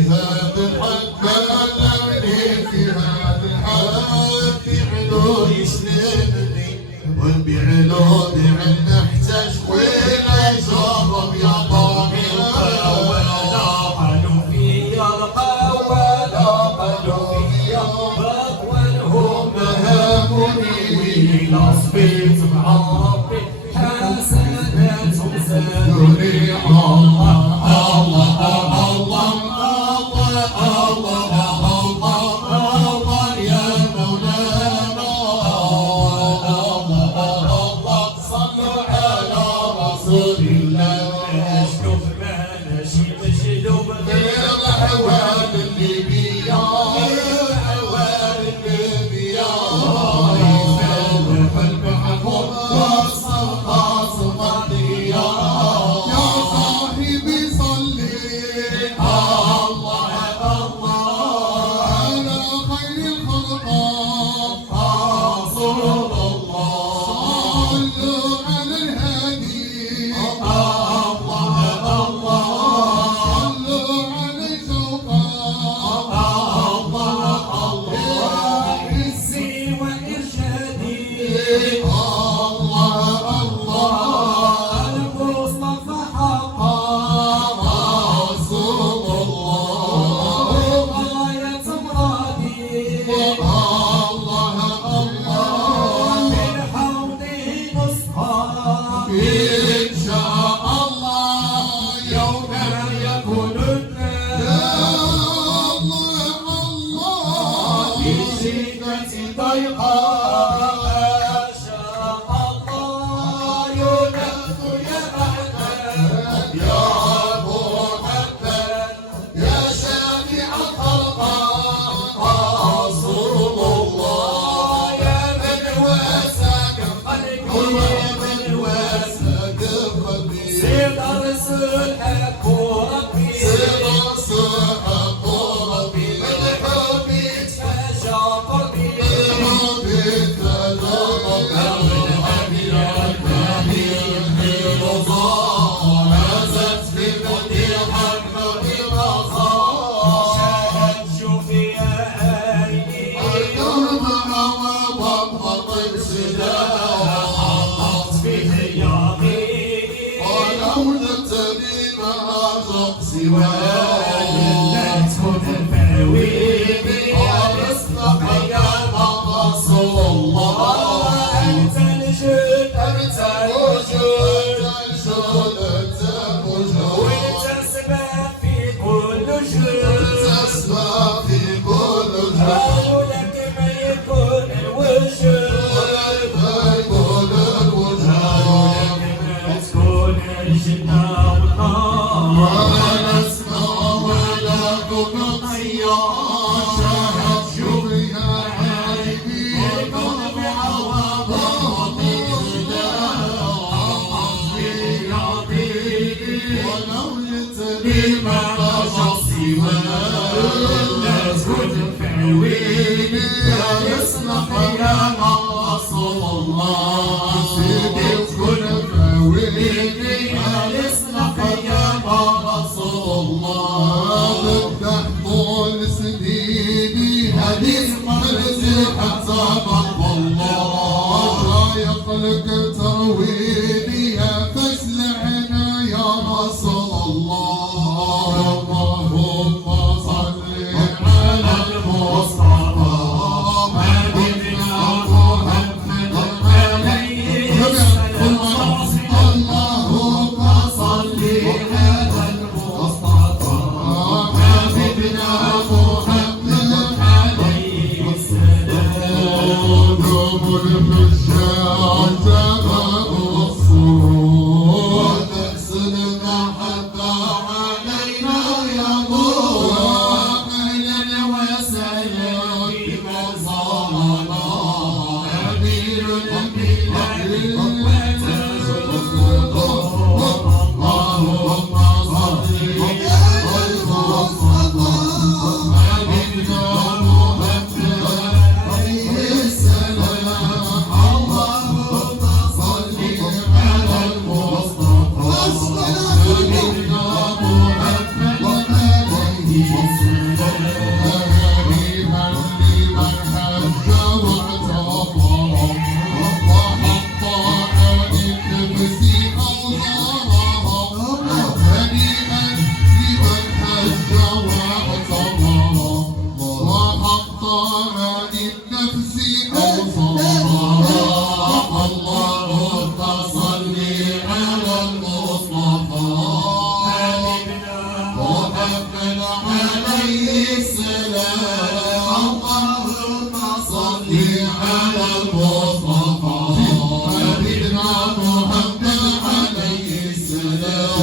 هذا الحد بلغني في هذا الحد بعلو يسلمني وبعلو نحتاج وين يجرب يا طاغي ولا قالوا فيا ولا قالوا فيا وانهم هاموني ولا صبيت مع ربي حسناتهم زادوني الله الله الله يا مولانا الله صلوا على رسول الله اشلوب ما نشي مجلوب غير الحوال اللي بيا غير الحوال اللي بيا يتفلح المحمود وصل قاصم الضيا يا صاحبي صلي الله على خير الخلق رسول الله صلوا على الهادي الله صلوا عليه شوقا عزي وإرشادي الله المصطفى حقا رسول الله غاية مرادي الله من حوضه نسخا إن شاء الله يوم يكون الناس في شدة ضيقا ما شاء الله ينف يا أحمد يا محمد يا شافع الخلق رسول الله يا من واسع قلبي يا من واسع قلبي سيد الرسول حق ربي سيد الصحة ربي بالحب تفاجأ قلبي بك نزلت في مديحك شاهد شوفي يا عيني حطت في حياضي ولت متفاوتي يا رسول الله أنت الجود أنت الوجود وتسمع في كل جود حولك ما يكون الوجود حولك ما تكون الجنة والنار الناس وتفعويني يصنع يا رسول الله سيدي تكون فاويني يصنع يا رسول الله طول سنيني حديث مرزي حتى بطل الله شايق لك ترويني يا فاسلعنا يا رسول الله اللهم صل على المصطفى حبيبنا محمد عليه الصلاة اللهم صل على المصطفى حبيبنا محمد عليه السلام قبل الحجاج الصور وتحسن المحبة علينا يا الله أهلا وسهلا بمن زارنا أمير الأنبياء وتاج الخلق اللهم صل على المصطفى هنيئا لمن حج واعتمر وحط عن النفس أوزارها هنيئا لمن حج واعتمر وحط عن النفس أوزارها اللهم صل على المصطفى محمد عليه السلام اللهم صل على المصطفى حبيبنا محمد عليه السلام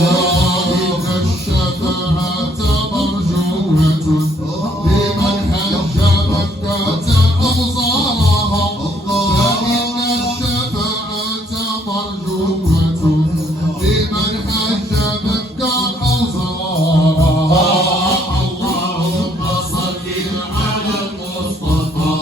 إن الشفاعة مرجوة لمن حج مكة أو زارها فإن الشفاعة مرجوة لمن حج مكة أو زارها اللهم صل على المصطفى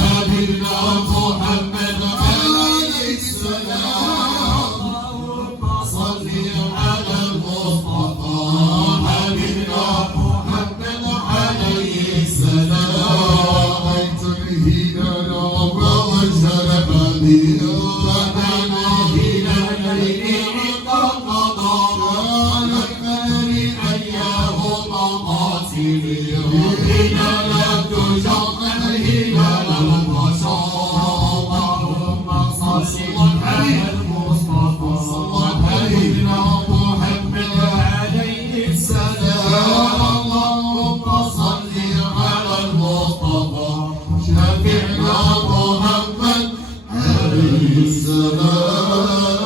حبيبنا محمد عليه السلام اللهم صل على المصطفى حبيبنا محمد عليه السلام رأيت الهلال ووجه بديع فبين هلالين قد قال البدر أياه مقاتل هلال تجر الهلال البشر اللهم صل على المصطفى حبيبنا محمد عليه السلام اللهم صل على المصطفى شفيعنا محمد عليه السلام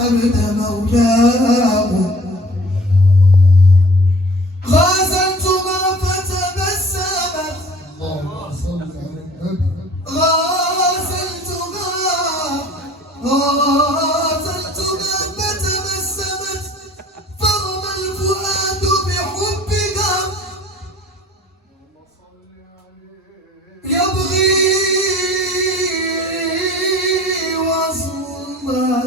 عبد مولاه غازلتها فتبسمت اللهم صل على النبي غازلتها فتبسمت فرم الفؤاد بحبها يبغي وصلا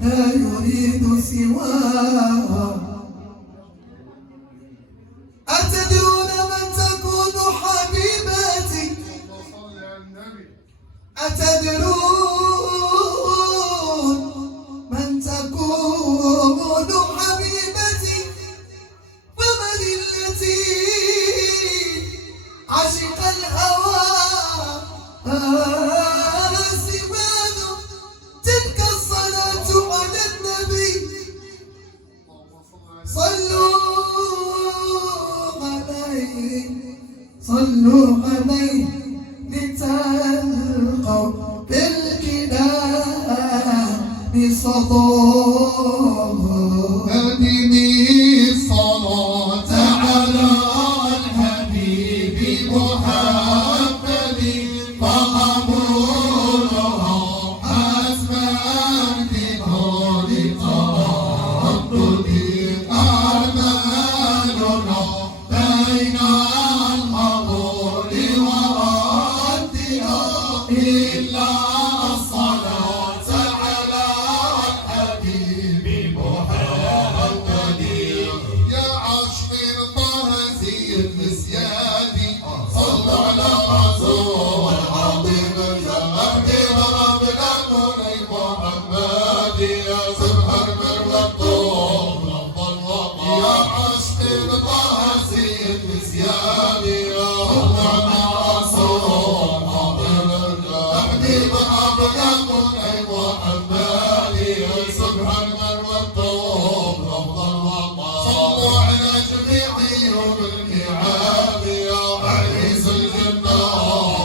لا يريد سواها أتدرون من تكون حبيبتي أتدرون من تكون حبيبتي فمن التي عشق الهوى سمان تلك الصلاة على النبي صلوا عليه لتلقوا بالكلام صداه أدمي الصلاة على الحبيب محمد فقبولها حسبا بنور تردد أعمالنا بين القبول وردها إلا الصلاة على الحبيب محمد يا عاشقين طه زين نسياني صلوا على رسول العظيم الجمال رب الأمر محمد يا سبحان من والطوب يا عاشقين طه زين نسياني صلوا على رسول العظيم الجمال رب الأمر محمد يا سبحان من والطوب صلوا على جميع يوم الميعاد يا عريس الجنة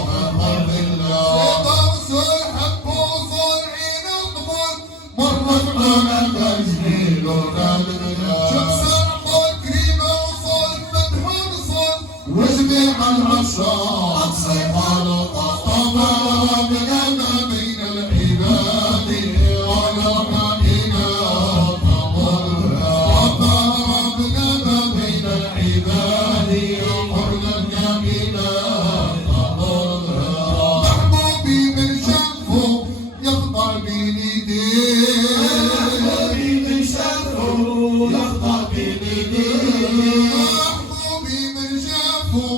محمد الله غوث الحب وصالحين الطفل مرت على التجميل وكاملنا شمس العطاء كريمة وصال مدحون صال وجميع العشاق سيطان طابا ربنا ما بين العباد ولا ربنا ربنا ما بين العباد حرنا جميلا محبوبي من شافه يخضع بين ايديه محبوبي من شافه يخضع بين ايديه محبوبي من شافه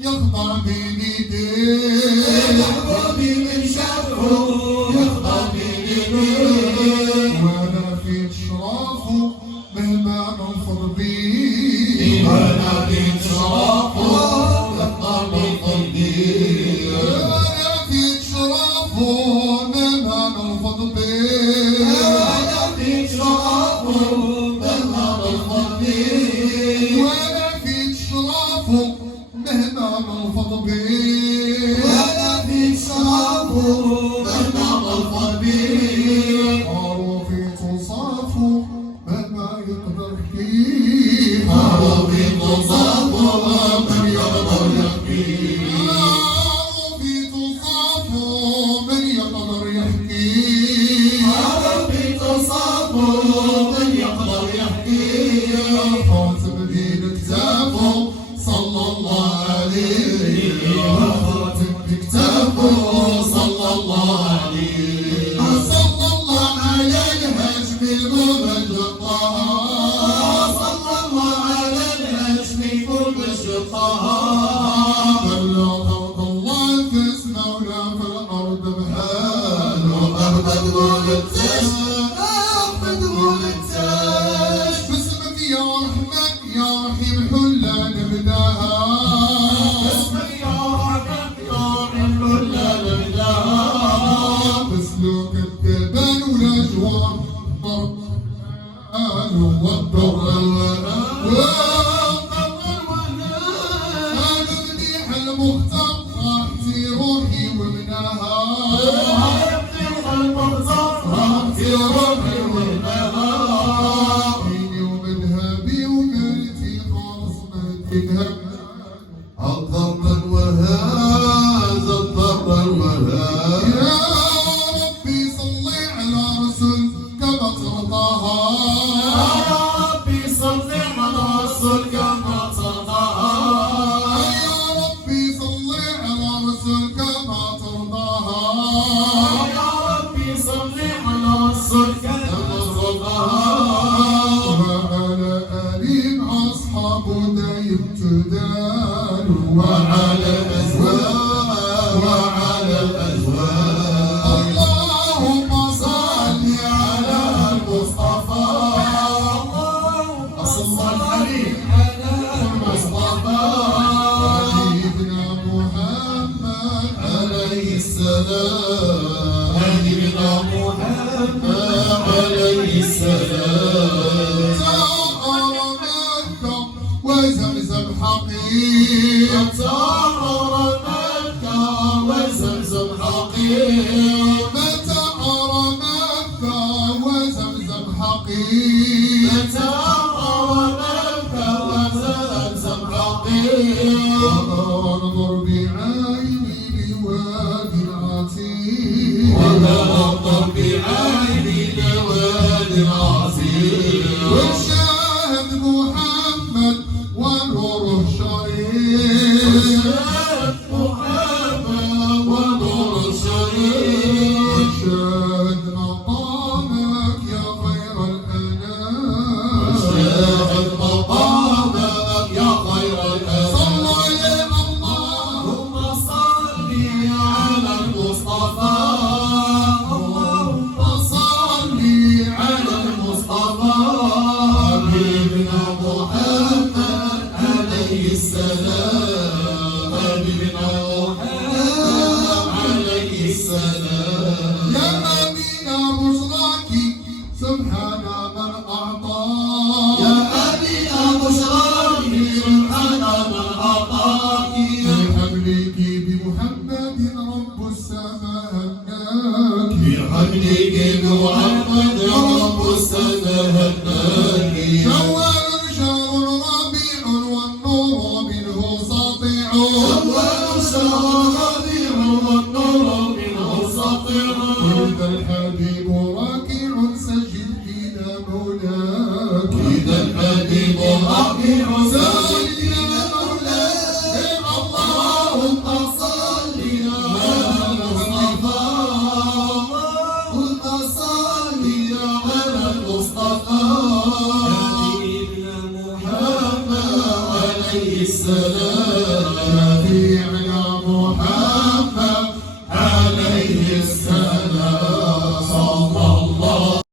يخضع بين ايديه محبوبي من شافه يخضع بين ايديه وانا في اشرافه مهما ننفض بيه وانا في اشرافه يخضع بين ايديه وانا في اشرافه مهما ننفض بيه وانا في اشرافه مهما ننفض بيه وانا في اشرافه مهما ننفض بيه وانا في اشرافه مهما ننفض بيه وفي تصافه مهما يقدر فيه وفي تصافه من يقدر يحكيه وفي تصافه من يقدر يحكيه وفي تصافه من يقدر يحكيه حاسب بين كتابه صلى الله عليه حاسب بكتابه صلى الله عليه صلى الله على الهجم المبجل طه صلى الله على الهجم المبجل طه بلغ خلق الله في السماء ولا في الارض بحاله احمد ولدتش احمد ولدتش باسمك يا رحمن يا رحيم حلا نبداها باسمك يا رحمن يا رحيم حلا نبداها بسلوك التبان ولا جوار والضر هذا مديح المختار راحتي روحي ومناها هذا مديح المختار راحتي روحي ومناها ترضاها يا ربي صل على رسول كما ترضاها يا ربي صل على رسول كما ترضاها يا ربي صل على رسول كما ترضاها وعلى آل أصحاب دايم تدال وعلى الأزواج وعلى الأزواج اللهم صل على المصطفى صل الحبيب على المصطفى حبيبنا محمد عليه السلام حبيبنا محمد عليه السلام زار مكة وزمزم حقيق زار مكة وزمزم حقيق متى أرى مكة وزمزم حقيق متى أرى مكة وزمزم حقيق انظر بعيني لوادي العتيق وننظر بعيني لوادي العظيم وشاهد محمد ونوره شريف محمد ونور الشريف شاهد مقامك يا خير الأنام شاهد مقامك يا خير الأنام صلى عليه الله اللهم صل على المصطفى اللهم صل على المصطفى حبيبنا محمد عليه السلام حبيبنا محمد عليه السلام يا أمين بشراك سبحان من أعطى يا أبي بشراك سبحان من أعطاك بحملك بمحمد رب السماء هناك بحملك محمد رب السماء هناك شوال شهر ربيع والنور منه ساطع شوال شهر ربيع والنور منه ساطع إذا الحبيب راكع سجد إلى مولاك إذا الحبيب راكع سجد إلى مولاك اللهم صل على المصطفى اللهم صل على المصطفى حبيبنا محمد عليه السلام